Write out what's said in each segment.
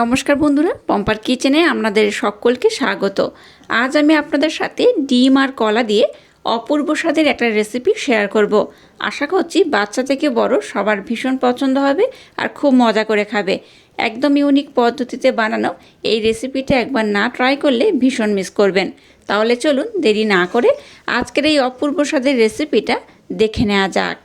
নমস্কার বন্ধুরা, পম্পার কিচেনে আপনাদের সকলকে স্বাগত। আজ আমি আপনাদের সাথে ডিম আর কলা দিয়ে অপূর্ব স্বাদের একটা রেসিপি শেয়ার করব। আশা করছি বাচ্চা থেকে বড় সবার ভীষণ পছন্দ হবে আর খুব মজা করে খাবে। একদম ইউনিক পদ্ধতিতে বানানো এই রেসিপিটা একবার না ট্রাই করলে ভীষণ মিস করবেন। তাহলে চলুন দেরি না করে আজকের এই অপূর্ব স্বাদের রেসিপিটা দেখে নেওয়া যাক।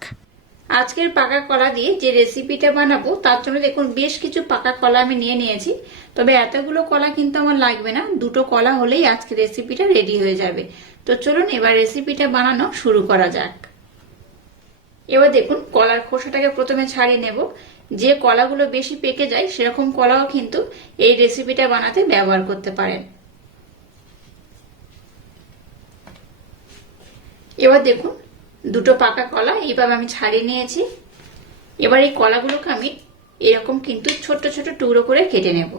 আজকের পাকা কলা দিয়ে যে রেসিপিটা বানাবো তার জন্য দেখুন বেশ কিছু পাকা কলা আমি নিয়ে নিয়েছি। তবে এতগুলো কলা কিন্তু আমার লাগবে না, দুটো কলা হলেই আজকে রেসিপিটা রেডি হয়ে যাবে। তো চলুন এবার রেসিপিটা বানানো শুরু করা যাক। এবার দেখুন কলার খোসাটাকে প্রথমে ছাড়িয়ে নেব। যে কলাগুলো বেশি পেকে যায় সেরকম কলাও কিন্তু এই রেসিপিটা বানাতে ব্যবহার করতে পারেন। এবার দেখুন দুটো পাকা কলা এইভাবে আমি ছাড়িয়ে নিয়েছি। এবার এই কলাগুলোকে আমি এরকম কিন্তু ছোট ছোট টুকরো করে কেটে নেব।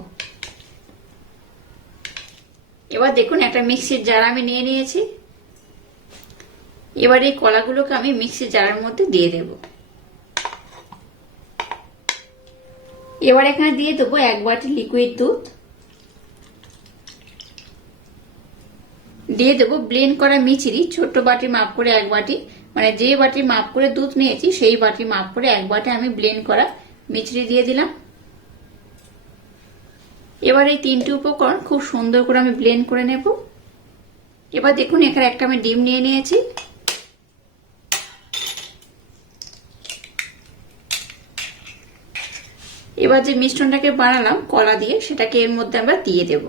এবার দেখুন একটা মিক্সির জার আমি নিয়ে নিয়েছি। এবার এই কলাগুলোকে আমি মিক্সির জারের মধ্যে দিয়ে দেব। এবার এখানে দিয়ে দেবো 1 বাটি লিকুইড দুধ, দিয়ে দেবো ব্লেন্ড করা মিচড়ি। ছোট্ট বাটি মাপ করে 1 বাটি, মানে যে বাটি মাপ করে দুধ নিয়েছি সেই বাটি মাপ করে 1 বাটি আমি ব্লেন্ড করা মিচড়ি দিয়ে দিলাম। এবার এই তিনটি উপকরণ খুব সুন্দর করে আমি ব্লেন্ড করে নেব। এবার দেখুন এখানে একটা আমি ডিম নিয়ে নিয়েছি। এবার যে মিশ্রণটাকে বানালাম কলা দিয়ে সেটাকে এর মধ্যে আমরা দিয়ে দেব।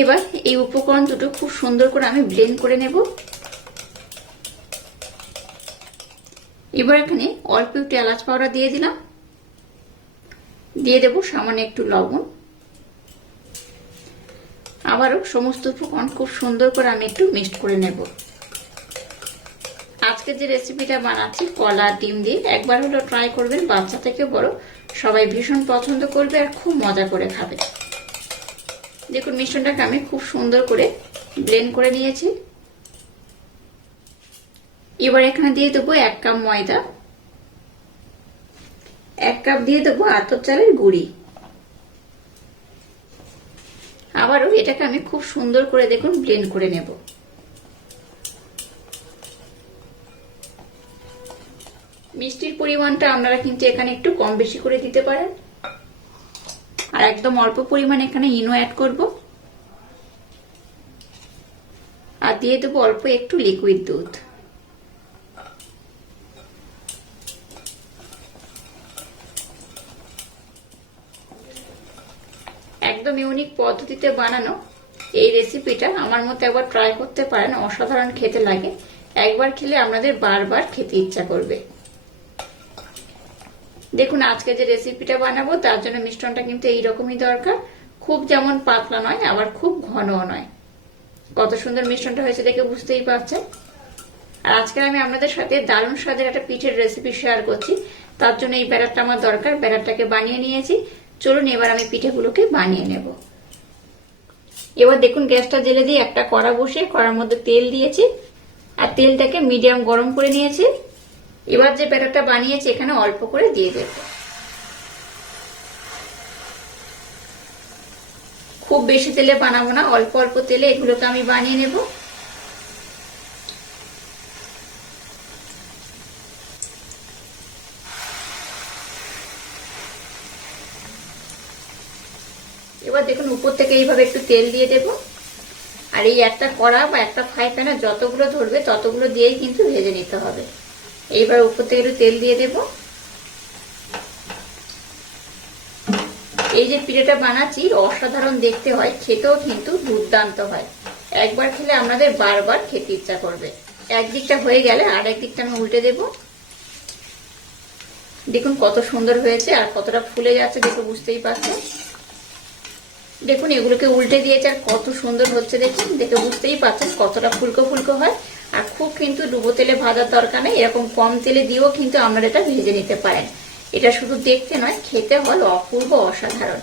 এবার এই উপকরণ দুটো খুব সুন্দর করে আমি ব্লেন্ড করে নেব। এবার এখানে অল্প একটু এলাচ পাউডার দিয়ে দিলাম, দিয়ে দেব সামান্য একটু লবণ। আবারও সমস্ত উপকরণ খুব সুন্দর করে আমি একটু মিক্সড করে নেব। আজকে যে রেসিপিটা বানাচ্ছি কলা ডিম দিয়ে, একবার হলো ট্রাই করবেন, বাচ্চা থেকে বড় সবাই ভীষণ পছন্দ করবে আর খুব মজা করে খাবে। দেখুন মিশ্রণটাকে আমি খুব সুন্দর করে ব্লেন্ড করে নিয়েছি। এবার এখানে দিয়ে দেবো 1 কাপ ময়দা, 1 কাপ দিয়ে দেবো আতপ চালের গুঁড়ি। আবারও এটাকে আমি খুব সুন্দর করে দেখুন ব্লেন্ড করে নেব। মিষ্টির পরিমাণটা আপনারা কিন্তু এখানে একটু কম বেশি করে দিতে পারেন। আর একদম অল্প পরিমাণ এখানে ইনো অ্যাড করব, আর দিয়ে দেবো অল্প একটু লিকুইড দুধ। একদম ইউনিক পদ্ধতিতে বানানো এই রেসিপিটা আমার মতো একবার ট্রাই করতে পারেন, অসাধারণ খেতে লাগে। একবার খেলে আপনাদের বারবার খেতে ইচ্ছা করবে। দেখুন আজকে যে রেসিপিটা বানাবো তার জন্য মিশ্রণটা কিন্তু এইরকমই দরকার, খুব যেমন পাতলা নয় আবার খুব ঘনও নয়। কত সুন্দর মিশ্রণটা হয়েছে দেখে বুঝতেই পারছেন। আর আজকে আমি আপনাদের সাথে দারুণ স্বাদের একটা পিঠের রেসিপি শেয়ার করছি, তার জন্য এই ব্যাটারটা আমার দরকার। ব্যাটারটাকে বানিয়ে নিয়েছি, চলুন এবার আমি পিঠেগুলোকে বানিয়ে নেব। এবার দেখুন গ্যাসটা জেলে দিয়ে একটা কড়া বসিয়ে কড়ার মধ্যে তেল দিয়েছি আর তেলটাকে মিডিয়াম গরম করে নিয়েছি। এবার যে ব্যাটারটা বানিয়েছি এখানে অল্প করে দিয়ে দেব। খুব বেশি তেলে বানাবো না, অল্প অল্প তেলে এগুলোকে আমি বানিয়ে নেব। এবার দেখুন উপর থেকে এইভাবে একটু তেল দিয়ে দেব। আর এই একটা কড়া বা একটা ফ্রাই প্যানে যতগুলো ধরবে ততগুলো দিয়েই কিন্তু ভেজে নিতে হবে। এইবার উপর থেকে একটু তেল দিয়ে দেব। এই যে পিঠেটা বানাচ্ছি অসাধারণ দেখতে হয়, খেতেও কিন্তু দুর্দান্ত হয়। একবার খেলে আপনাদের বারবার খেতে ইচ্ছা করবে। একদিকটা হয়ে গেলে আর একদিকটা আমি উল্টে দেব। দেখুন কত সুন্দর হয়েছে আর কতটা ফুলে যাচ্ছে দেখে বুঝতেই পারছেন। দেখুন এগুলোকে উল্টে দিয়েছে আর কত সুন্দর হচ্ছে, দেখুন দেখে বুঝতেই পারছেন কতটা ফুলকো ফুলকো হয়। আর খুব কিন্তু ডুবো তেলে ভাজার দরকার নেই, এরকম কম তেলে দিয়েও কিন্তু আপনারা এটা ভেজে নিতে পারেন। এটা শুধু দেখতে নয়, খেতে হল অপূর্ব অসাধারণ।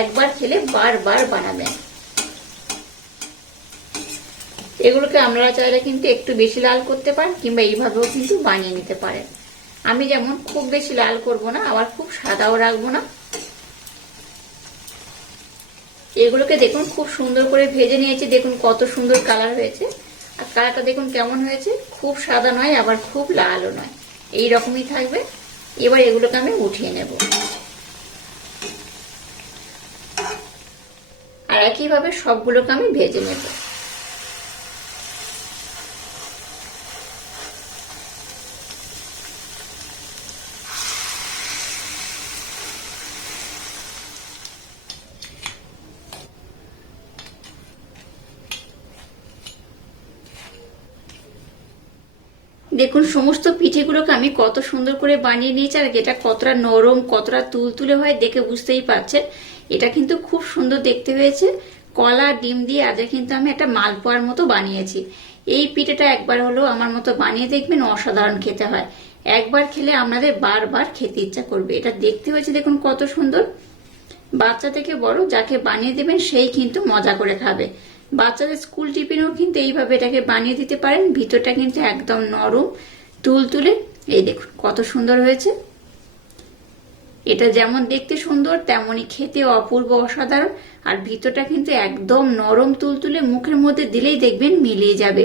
একবার খেলে বারবার বানাবেন। এগুলোকে আপনারা চাইলে কিন্তু একটু বেশি লাল করতে পারেন, কিংবা এইভাবেও কিন্তু বানিয়ে নিতে পারেন। আমি যেমন খুব বেশি লাল করব না, আবার খুব সাদাও রাখবো না। এগুলোকে দেখুন খুব সুন্দর করে ভেজে নিয়েছি, দেখুন কত সুন্দর কালার হয়েছে। আর কালারটা দেখুন কেমন হয়েছে, খুব সাদা নয় আবার খুব লালও নয়, এই রকমই থাকবে। এবার এগুলোকে আমি উঠিয়ে নেব, আর একইভাবে সবগুলোকে আমি ভেজে নেব। দেখুন সমস্ত পিঠেগুলোকে আমি কত সুন্দর করে বানিয়ে নিয়েছি, আর এটা কতটা নরম কতটা তুলতুলে হয় দেখে বুঝতেই পারছেন। এটা কিন্তু খুব সুন্দর দেখতে হয়েছে। কলা ডিম দিয়ে আজকে কিন্তু আমি একটা মালপোয়ার মতো বানিয়েছি। এই পিঠেটা একবার হলেও আমার মতো বানিয়ে দেখবেন, অসাধারণ খেতে হয়। একবার খেলে আপনাদের বারবার খেতে ইচ্ছা করবে। এটা দেখতে হয়েছে দেখুন কত সুন্দর। বাচ্চা থেকে বড় যাকে বানিয়ে দেবেন সেই কিন্তু মজা করে খাবে। বাচ্চাদের স্কুল টিফিনেও কিন্তু এইভাবে এটাকে বানিয়ে দিতে পারেন। ভিতরটা কিন্তু একদম নরম তুলতুলে। এই দেখুন কত সুন্দর হয়েছে। এটা যেমন দেখতে সুন্দর তেমনই খেতে অপূর্ব অসাধারণ। আর ভিতরটা কিন্তু একদম নরম তুলতুলে, মুখের মধ্যে দিলেই দেখবেন মিলিয়ে যাবে।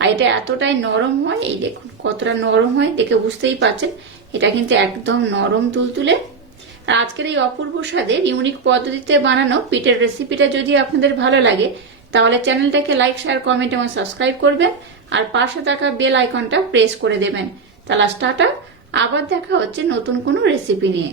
আর এটা এতটাই নরম হয়, এই দেখুন কতটা নরম হয় দেখে বুঝতেই পারছেন। এটা কিন্তু একদম নরম তুলতুলে। আর আজকের এই অপূর্ব স্বাদের ইউনিক পদ্ধতিতে বানানো পিঠের রেসিপিটা যদি আপনাদের ভালো লাগে, তাহলে চ্যানেলটাকে লাইক শেয়ার কমেন্ট এবং সাবস্ক্রাইব করবেন, আর পাশে থাকা বেল আইকনটা প্রেস করে দেবেন। তাহলে টাটা, আবার দেখা হচ্ছে নতুন কোনো রেসিপি নিয়ে।